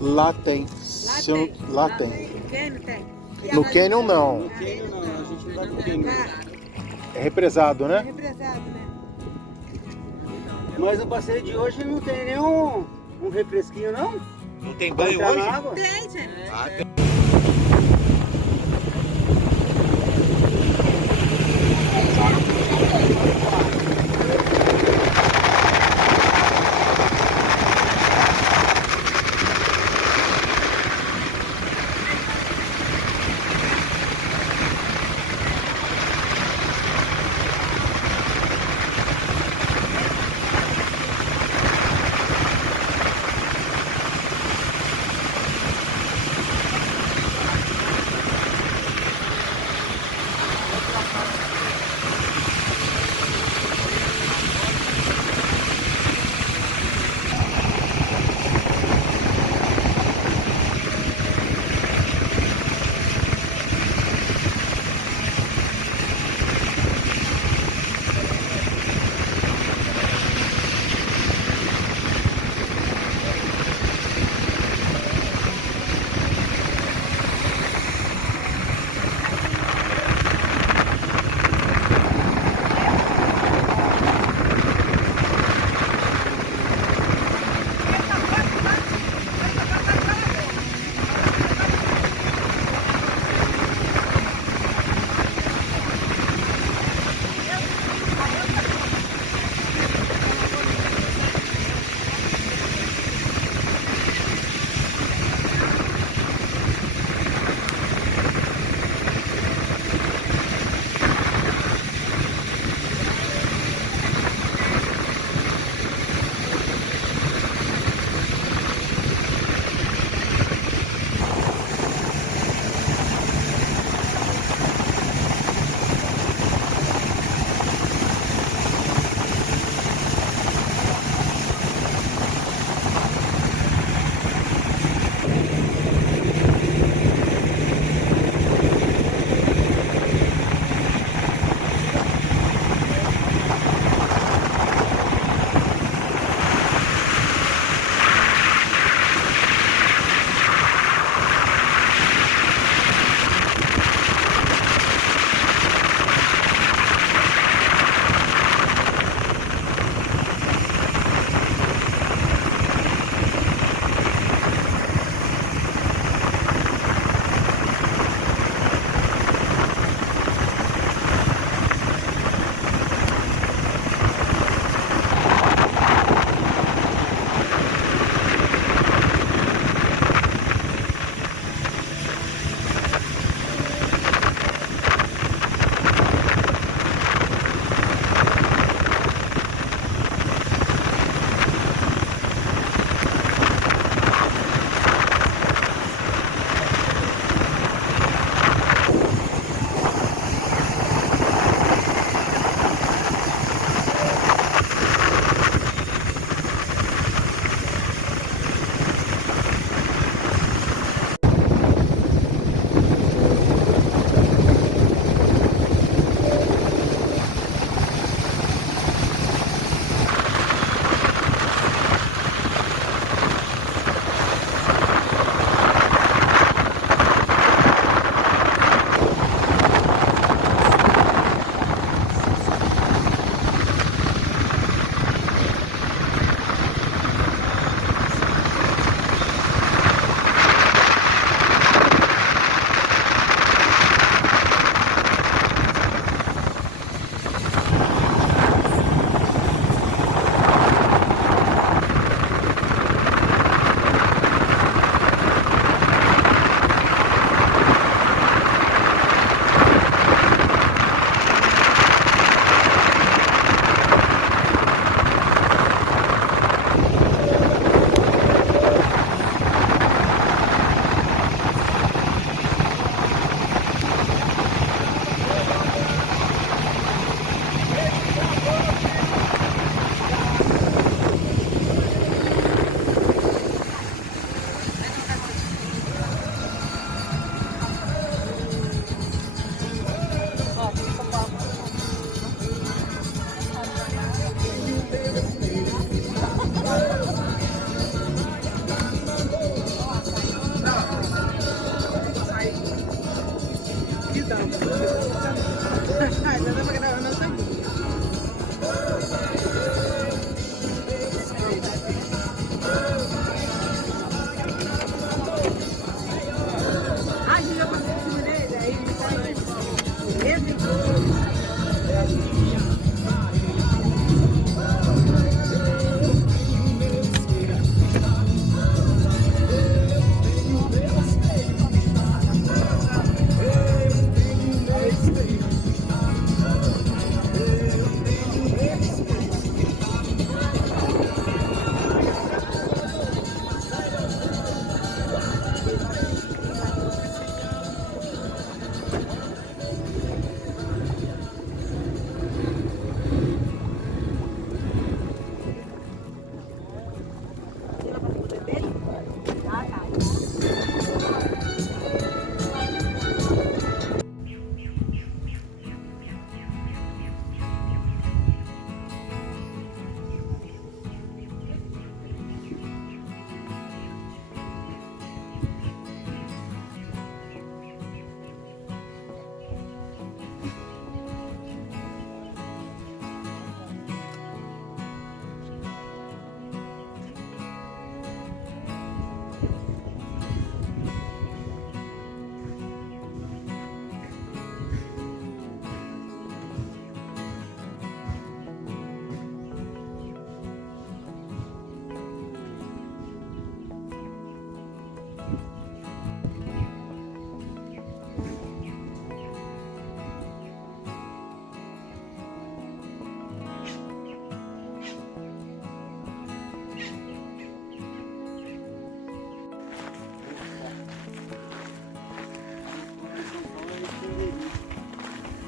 Lá tem. Lá tem. No Canyon não. No Canyon não, a gente não vai pro Canyon. É represado, né? Represado, né? Mas o passeio de hoje não tem nenhum refresquinho, não? Não tem Vai banho entrar hoje? na água? Tem, gente. Ah, tem.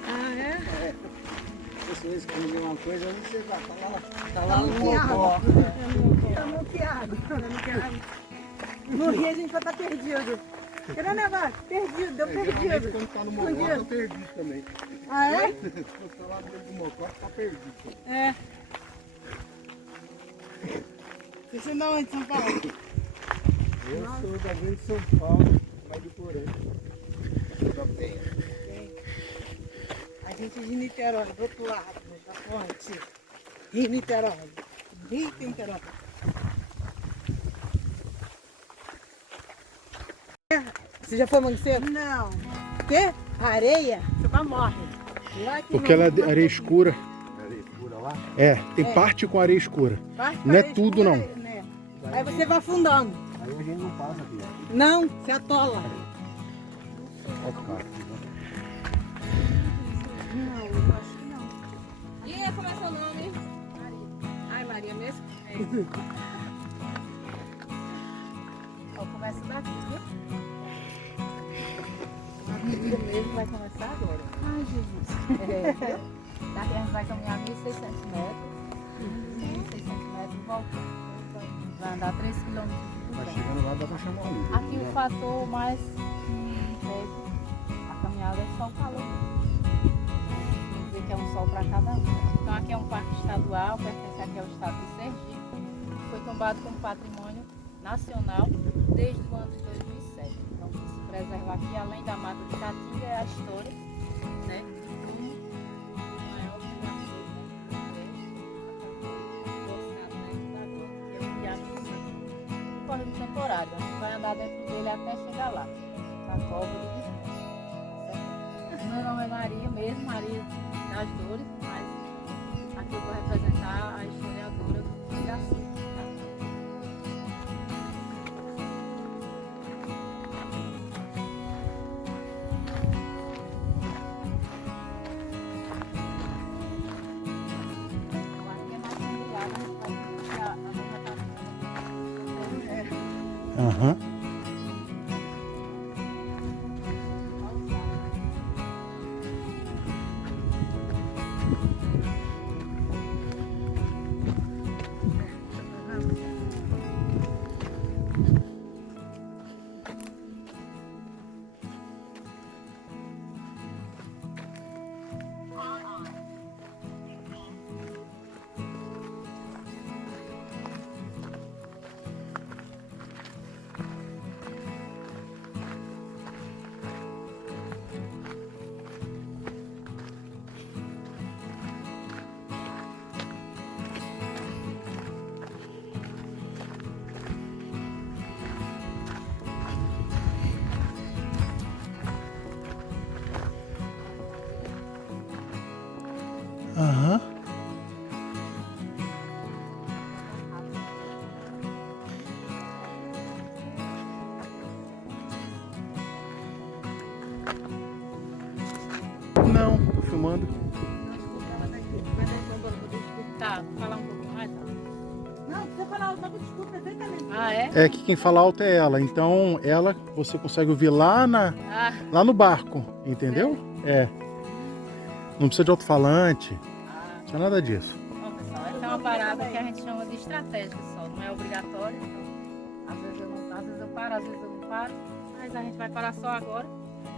Ah, é? É. Se você esconder uma coisa, você vai. Tá lá Tá no muqueado. mocó. Tá muqueado. No rio a gente vai estar perdido. Querendo levar? Perdido, deu perdido. Quando tá no Escondido. mocó, eu perdi também. Ah, é? Se tá lá dentro do mocó, tá perdido. É. Você é de onde, São Paulo? Eu sou da Grande São Paulo, mas do Porém. Da Penha. A gente é de Niterói, do outro lado da ponte. Rio Niterói. Rio Niterói. Você já foi muito cedo? Não. O quê? Areia? Você vai morre. Lá que Porque ela é areia escura. Areia escura lá? É, tem É. parte com areia escura. parte Não é areia tudo, escura, não. né? Aí você vai afundando. Aí a gente não passa aqui. Não, você atola. Olha o carro. Não, eu acho que não. E como é seu nome? Maria. Ai, Maria mesmo? É. Ó, começa daqui, viu? A vida mesmo vai começar agora. Ai, Jesus. É, viu? Daqui a gente vai caminhar 1.600 metros. 1.600 metros voltando. Vai andar 3 quilômetros. Mas chegando lá dá pra chamar um Uber. Aqui o fator mais impede a caminhada é só o calor. Vamos dizer que é um sol para cada um. Então aqui é um parque estadual, pertence aqui ao estado de Sergipe. Foi tombado como patrimônio nacional desde o ano de 2007. Então o que se preserva aqui, além da mata de Caatinga, é a história, né? Do maior glaciar do Oceano Negro da Glória, que é o Riacho do Santo. Corre no temporário, a gente vai andar dentro dele até chegar lá, na cova do Certo? Meu nome é Maria mesmo, Maria das Dores, mas aqui eu vou representar a historiadora do Cangaçu. Tá? Então, aqui é mais familiar, a gente vai iniciar a vegetação. Aham. Aham. Não, tô filmando. Tá, vou falar um pouco mais. Não, se você falar, eu toco desculpa perfeitamente. Ah, é? É que quem fala alto é ela. Então ela você consegue ouvir lá, Ah, lá no barco, entendeu? É. Não precisa de alto-falante, ah. não precisa nada disso. Bom, pessoal, essa é uma parada que a gente chama de estratégica só, não é obrigatório. Então, às vezes eu paro, às vezes eu não paro, mas a gente vai parar só agora.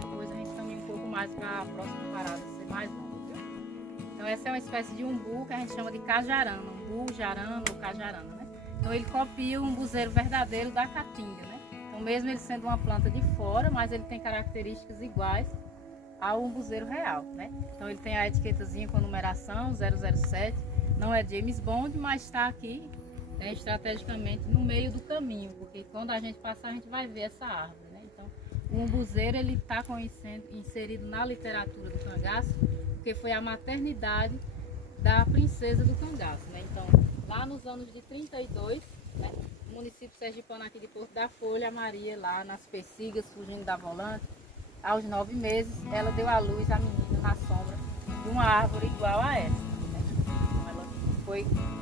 Depois a gente caminha um pouco mais para a próxima parada ser mais longa, viu? Então essa é uma espécie de umbu que a gente chama de cajarana, umbu, jarana ou cajarana, né? Então ele copia o umbuzeiro verdadeiro da caatinga, né? Então mesmo ele sendo uma planta de fora, mas ele tem características iguais ao umbuzeiro real, né? Então ele tem a etiquetazinha com a numeração 007, não é James Bond, mas está aqui, né, estrategicamente no meio do caminho, porque quando a gente passar a gente vai ver essa árvore, né? Então o umbuzeiro ele está inserido na literatura do cangaço, porque foi a maternidade da princesa do cangaço, né? Então lá nos anos de 32, né, o município sergipano aqui de Porto da Folha, a Maria lá nas pessigas, fugindo da volante, aos 9 meses, ela deu à luz a menina na sombra de uma árvore igual a essa. Né? Então,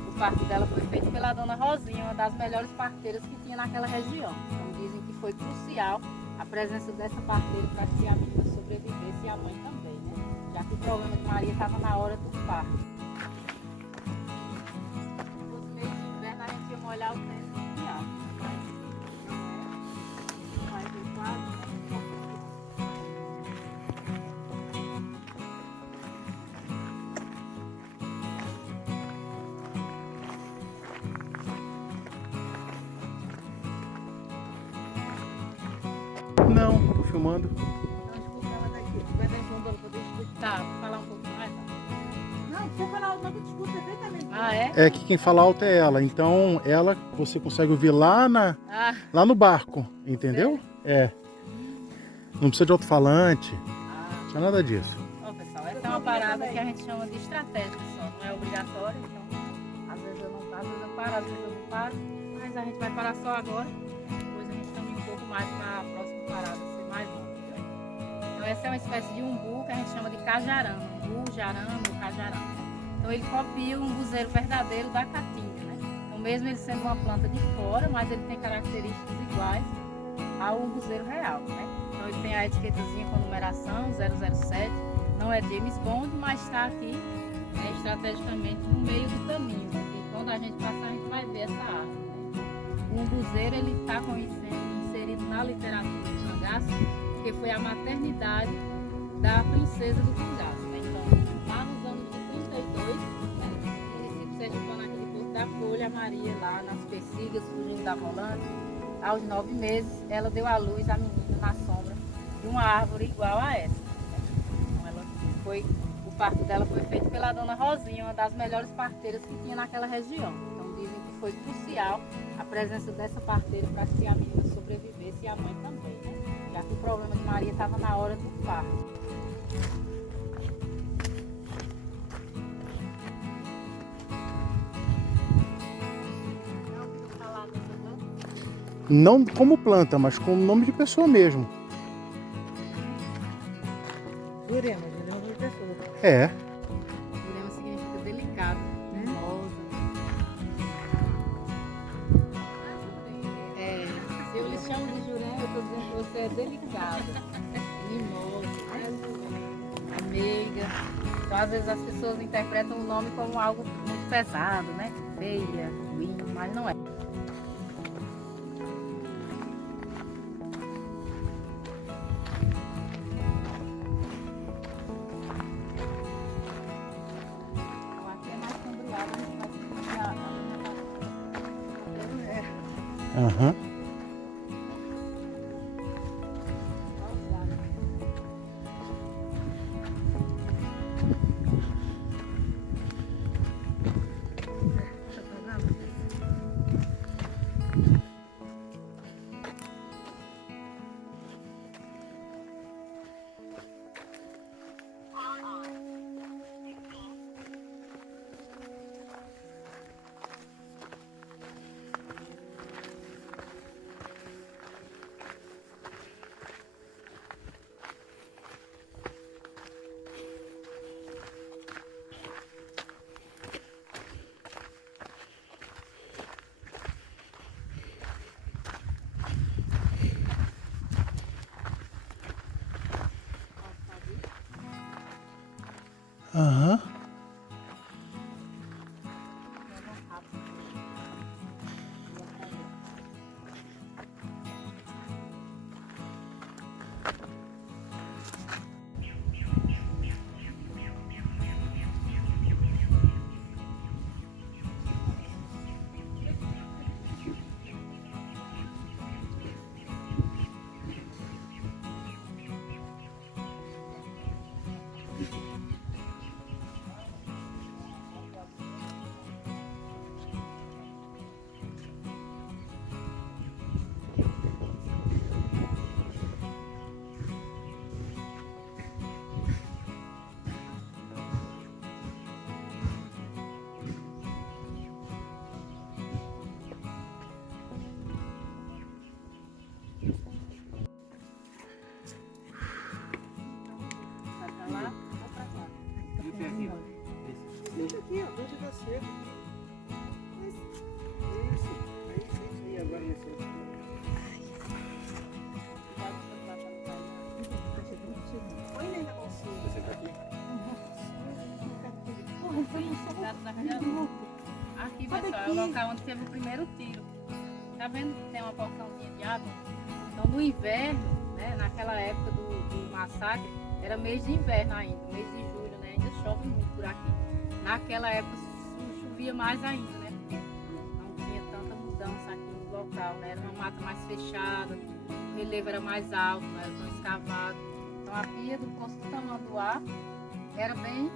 o parto dela foi feito pela dona Rosinha, uma das melhores parteiras que tinha naquela região. Então dizem que foi crucial a a presença dessa parteira para que a menina sobrevivesse e a mãe também, né? Já que o problema de Maria estava na hora do parto. Nos meses de inverno a gente ia molhar o tênis no viado. Mas é quase. Não, tô filmando. Então escuta ela daqui. Vai dar em para poder escutar. Tá, vou falar um pouco mais. Tá? Não, se eu falar alto, não, que eu te escuto perfeitamente. Ah, é? É que quem fala alto é ela. Então ela você consegue ouvir lá, Ah, lá no barco, entendeu? É. Não precisa de alto-falante, não precisa nada disso. ó, pessoal, essa é uma parada que a gente chama de estratégica só, não é obrigatório, então às vezes eu não paro, às vezes eu paro, às vezes eu não paro, mas a gente vai parar só agora, depois a gente caminha um pouco mais para a próxima parada ser mais longa. Então essa é uma espécie de umbu que a gente chama de cajarama, umbu, jarama ou cajarama. Então ele copia o umbuzeiro verdadeiro da caatinga, né? Então mesmo ele sendo uma planta de fora, mas ele tem características iguais ao umbuzeiro real, né? Então ele tem a etiquetazinha com numeração 007, não é James Bond, mas está aqui, né, estrategicamente no meio do caminho. E quando a gente passar, a gente vai ver essa árvore, né? O umbuzeiro ele está inserido na literatura do cangaço, porque foi a maternidade da princesa do cangaço, né? Então, lá nos anos de 32, né, o município sergipano aqui de Porto da Folha, a Maria lá nas Pecígas, fugindo da Rolândia, aos 9 meses, ela deu à luz a menina na sombra de uma árvore igual a essa. Então, o parto dela foi feito pela dona Rosinha, uma das melhores parteiras que tinha naquela região. Então dizem que foi crucial a presença dessa parteira para que a menina sobrevivesse e a mãe também, né? Já que o problema de Maria estava na hora do parto. Não como planta, mas como nome de pessoa mesmo. Jurema de pessoa. É. Jurema significa delicado, mimosa. É, se eu lhe chamo de Jurema, eu estou dizendo que você é delicada, mimosa, meiga. Então, às vezes as pessoas interpretam o nome como algo muito pesado, né? Feia, ruim, mas não é. Aham. Aham. Deixa aqui, ó, onde dá cedo. Isso. Aí, agora ia ser. aqui, ó. Aqui, Olha pessoal, é aqui. o local onde teve o primeiro tiro. Tá vendo que tem uma porçãozinha de água? Então, no inverno, né, naquela época do massacre, era mês de inverno ainda, mês de julho, né? Ainda chove muito por aqui. Naquela época chovia mais ainda, né? Porque não tinha tanta mudança aqui no local, né? Era uma mata mais fechada, o relevo era mais alto, não era tão escavado. Então, a pia do Poço do Tamanduá era bem,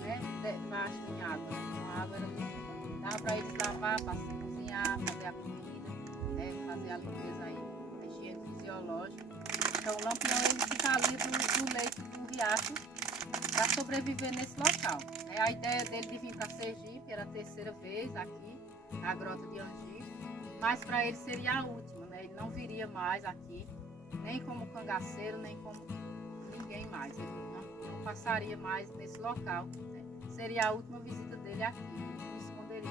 né, debaixo de água. Então, a água era muito, dava para eles lavar, para cozinhar, fazer a comida, né, fazer a limpeza aí, a higiene fisiológica. Então, o Lampião ele fica ali do leito do riacho para sobreviver nesse local. A ideia dele de vir para Sergipe era a terceira vez aqui, na Grota de Angico, mas para ele seria a última, né? Ele não viria mais aqui, nem como cangaceiro, nem como ninguém mais. Ele não passaria mais nesse local, né? Seria a última visita dele aqui, ele esconderia.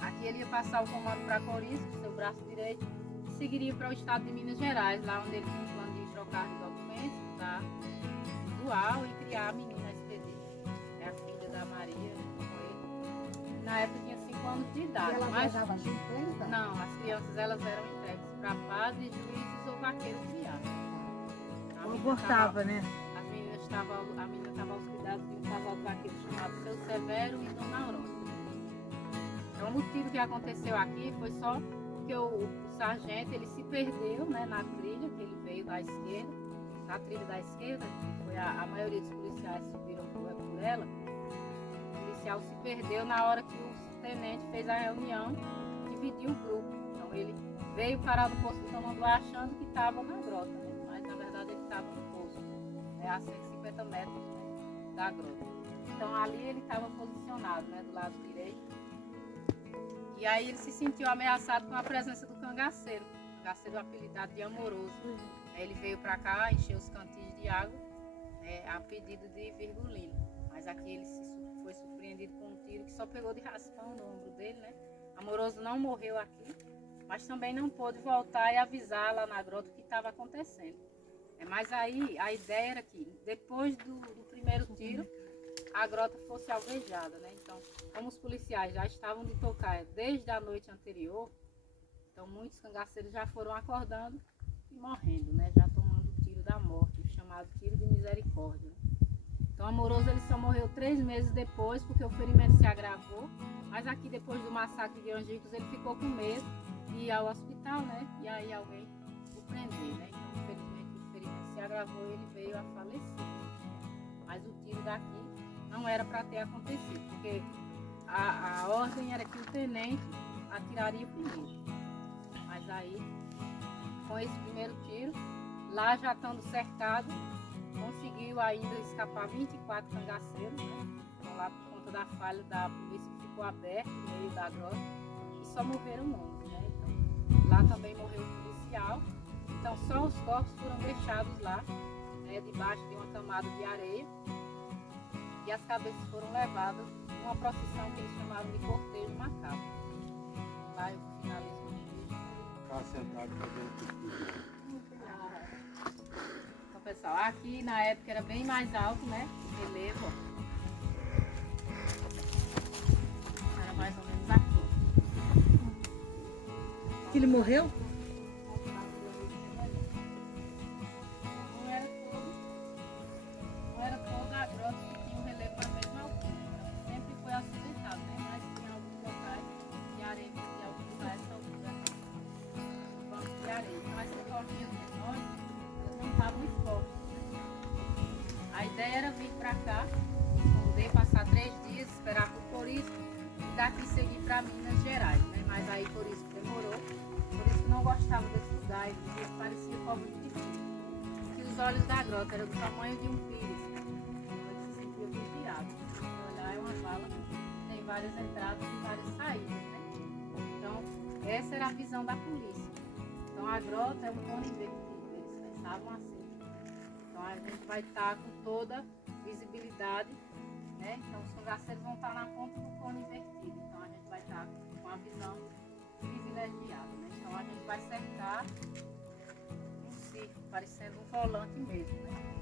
Aqui ele ia passar o comando para Corisco, seu braço direito, e seguiria para o estado de Minas Gerais, lá onde ele tinha um plano de trocar de documentos, mudar dual e criar a menina SPD. É a filha da Maria, com ele. Na época tinha 5 anos de idade. Ela mas viajava junto com ele, tá? não, as crianças elas eram entregues para padres, juízes ou vaqueiros de viagem. Ou abortava, né? A menina estava aos cuidados de um casal de vaqueiros chamado Seu Severo e Dona Aurora. Então o motivo que aconteceu aqui foi só que o sargento ele se perdeu, né, na trilha, que ele veio da esquerda, na trilha da esquerda, que foi a maioria dos policiais subiram por ela. O policial se perdeu na hora que o tenente fez a reunião, dividiu o grupo. Então ele veio parar no Poço do Tamanduá achando que estava na grota, né? Mas na verdade ele estava no poço, a 150 metros, né, da grota. Então ali ele estava posicionado, né, do lado direito. E aí ele se sentiu ameaçado com a presença do cangaceiro. O cangaceiro apelidado de Amoroso. Ele veio para cá, encheu os cantis de água, né, a pedido de Virgulino. Mas aqui ele foi surpreendido com um tiro que só pegou de raspão no ombro dele, né? Amoroso não morreu aqui, mas também não pôde voltar e avisar lá na grota o que estava acontecendo. Mas aí a ideia era que depois do primeiro tiro, a grota fosse alvejada, né? Então, como os policiais já estavam de tocaia desde a noite anterior, então muitos cangaceiros já foram acordando e morrendo, né? Já tomando o tiro da morte, o chamado tiro de misericórdia. Então, Amoroso ele só morreu 3 meses depois, porque o ferimento se agravou, mas aqui depois do massacre de Angicos ele ficou com medo de ir ao hospital, né? E aí alguém o prender, né? Então, infelizmente, o ferimento se agravou e ele veio a falecer. Mas o tiro daqui não era para ter acontecido, porque a ordem era que o tenente atiraria primeiro. Mas aí, com esse primeiro tiro, lá já estando cercado, conseguiu ainda escapar 24 cangaceiros, né? Então lá por conta da falha da polícia que ficou aberto no meio da grota e só morreram 11, né? Então lá também morreu o policial. Então só os corpos foram deixados lá, né, debaixo de uma camada de areia. E as cabeças foram levadas numa procissão que eles chamaram de cortejo macabro. Lá eu finalizo o vídeo. Ficar sentado fazendo tudo. Então, pessoal, aqui na época era bem mais alto, né? O relevo, ó. Era mais ou menos aqui. Que ele morreu? Não era toda a grota que tinha um relevo na mesma altura. Então, sempre foi acidentado, né? Mas tinha alguns locais de areia que tinha alguns a essa altura. Bancos de areia. Então, essas cortinhas menores, elas não estavam expostas. A ideia era vir para cá, esconder, passar 3 dias, esperar por Corisco e daqui seguir para Minas Gerais, né? Mas aí Corisco demorou. Corisco não gostava desse lugar e dizia que parecia pobre de difícil. Que os olhos da grota eram do tamanho de um pires. Ele se sentia vigiado. Se olhar é uma vala, tem várias entradas e várias saídas, né? Então, essa era a visão da polícia. Então, a grota é um cone invertido, eles pensavam assim. Então, a gente vai estar com toda visibilidade, né? Então, os cangaceiros vão estar na ponta do cone invertido. Então, a gente vai estar com a visão privilegiada, né? Então, a gente vai cercar um círculo, parecendo um volante mesmo, né?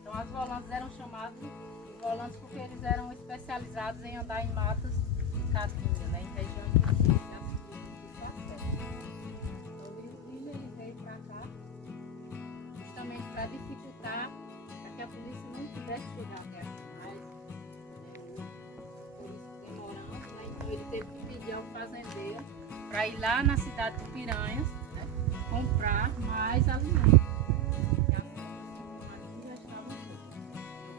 Então, as volantes eram chamadas de volantes porque eles eram especializados em andar em matas Tatinga, né? Em região de Recife, na cidade de Recife. Então, o livro dele, ele veio para cá justamente para dificultar para que a polícia não pudesse chegar até aqui. Mas por isso demorando, né? Então ele teve que pedir ao fazendeiro para ir lá na cidade de Piranhas, né? Comprar mais alimentos. Porque as compras já estavam feitas.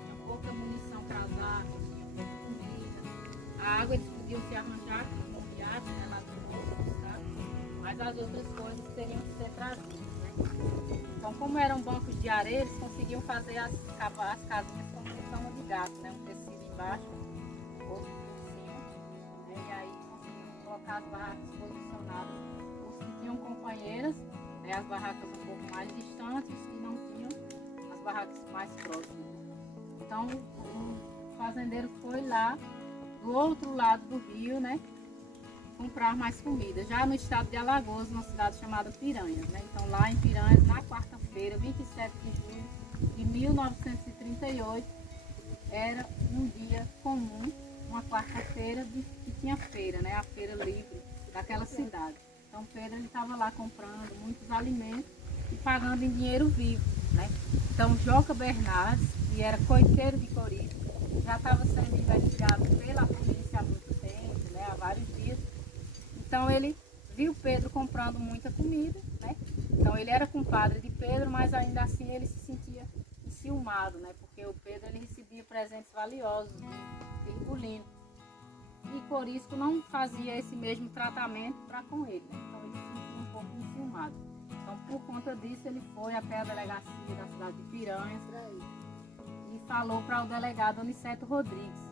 Tinha pouca munição para as armas, tinha pouca comida. A água eles podiam se arranjar com um riacho, né? Lá do outro, tá? Mas as outras coisas teriam que ser trazidas, né? Então, como eram bancos de areia, eles conseguiam fazer as casinhas com cama de gato, né? Um tecido embaixo, outro por cima, né? E aí conseguiam colocar as barracas posicionadas. Os que tinham companheiras, né? As barracas um pouco mais distantes, os que não tinham, as barracas mais próximas. Então, o fazendeiro foi lá do outro lado do rio, né? Comprar mais comida. Já no estado de Alagoas, numa cidade chamada Piranhas, né? Então lá em Piranhas, na quarta-feira, 27 de julho de 1938, era um dia comum, uma quarta-feira que tinha feira, né? A feira livre daquela cidade. Então Pedro ele estava lá comprando muitos alimentos e pagando em dinheiro vivo, né? Então Joca Bernardes, que era coiteiro de Corico, já estava sendo investigado pela polícia há muito tempo, né? Há vários dias. Então ele viu Pedro comprando muita comida, né? Então ele era compadre de Pedro, mas ainda assim ele se sentia enciumado, né? Porque o Pedro ele recebia presentes valiosos de Virgulino. E Corisco não fazia esse mesmo tratamento para com ele, né? Então ele se sentia um pouco enciumado. Então por conta disso ele foi até a delegacia da cidade de Piranhas e falou para o delegado Aniceto Rodrigues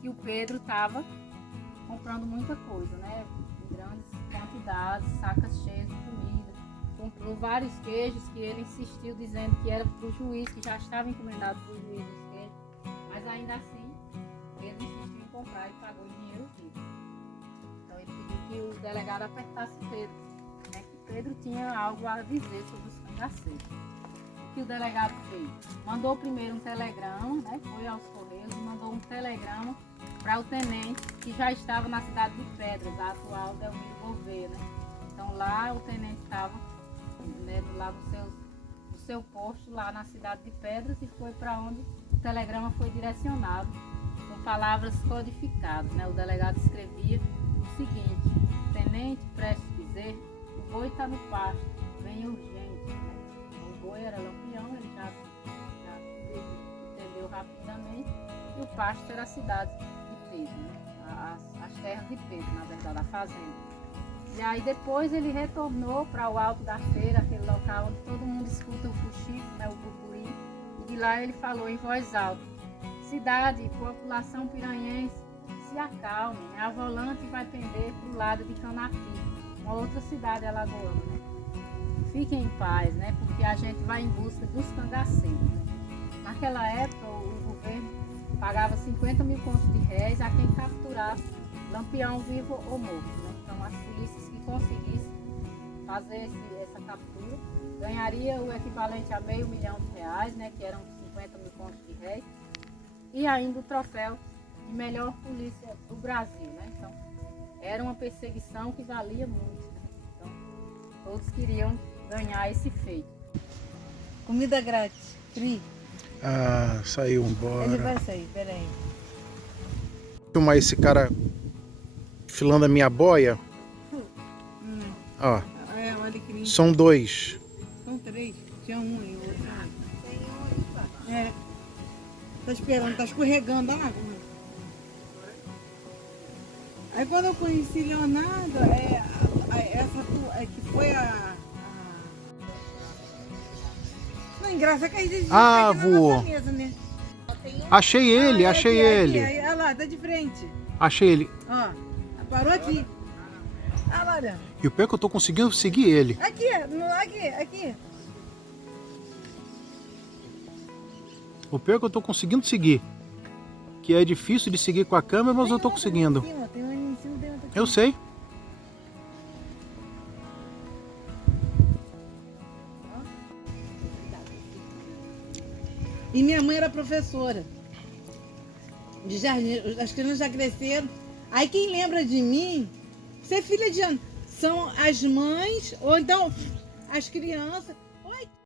que o Pedro estava comprando muita coisa, né? Em grandes quantidades, sacas cheias de comida. Comprou vários queijos que ele insistiu dizendo que era para o juiz, que já estava encomendado para o juiz os queijos. Mas ainda assim, ele insistiu em comprar e pagou em dinheiro vivo. Então ele pediu que o delegado apertasse Pedro, né? Que Pedro tinha algo a dizer sobre os cangaceiros. O que o delegado fez? Mandou primeiro um telegrama, né? Foi aos Correios e mandou um telegrama para o tenente que já estava na cidade de Pedras, a atual Delmiro Gouveia, né? Então lá o tenente estava, né, lá no seu posto lá na cidade de Pedras e foi para onde o telegrama foi direcionado com palavras codificadas, né? O delegado escrevia o seguinte: tenente Prestes Bezerra, o boi está no pasto, venha urgente, né? Então, o boi era Lampião, ele já entendeu rapidamente, e o pasto era a cidade de Pedro, né? As terras de Pedro, na verdade, a fazenda. E aí depois ele retornou para o alto da feira, aquele local onde todo mundo escuta o fuxico, né, o burburinho, e de lá ele falou em voz alta: cidade e população piranhense, se acalmem, né? A volante vai pender para o lado de Canapi, uma outra cidade alagoana, né? Fiquem em paz, né? Porque a gente vai em busca dos cangaceiros, né? Naquela época o governo pagava 50 mil contos de réis a quem capturasse Lampião vivo ou morto, né? Então as polícias que conseguissem fazer essa captura ganharia o equivalente a R$500 mil, né? Que eram 50 mil contos de réis, e ainda o troféu de melhor polícia do Brasil, né? Então era uma perseguição que valia muito, né? Então todos queriam ganhar esse feito. Comida grátis, free. Ah, saiu Ele embora. vai sair, peraí. Filmar esse cara filando a minha boia. Ó, É, o alecrim. são dois. São 3. Tinha um e o outro. É. Tá esperando, tá escorregando a água. Aí quando eu conheci Leonardo, que foi Não, engraçado que a gente Ah, fica aqui na vô. nossa mesa, né? Achei ele, Ah, é achei aqui, ele. Aqui, olha lá, tá de frente. Achei ele. Ó, parou aqui. Ah, lá, olha. E o pior é que eu tô conseguindo seguir ele. Aqui, aqui. O pior é que eu tô conseguindo seguir. Que é difícil de seguir com a câmera, mas eu tô conseguindo. Tem um ali em cima, tem outro aqui. Eu sei. E minha mãe era professora de jardim. As crianças já cresceram. Aí quem lembra de mim, ser filha de Ana, são as mães, ou então as crianças.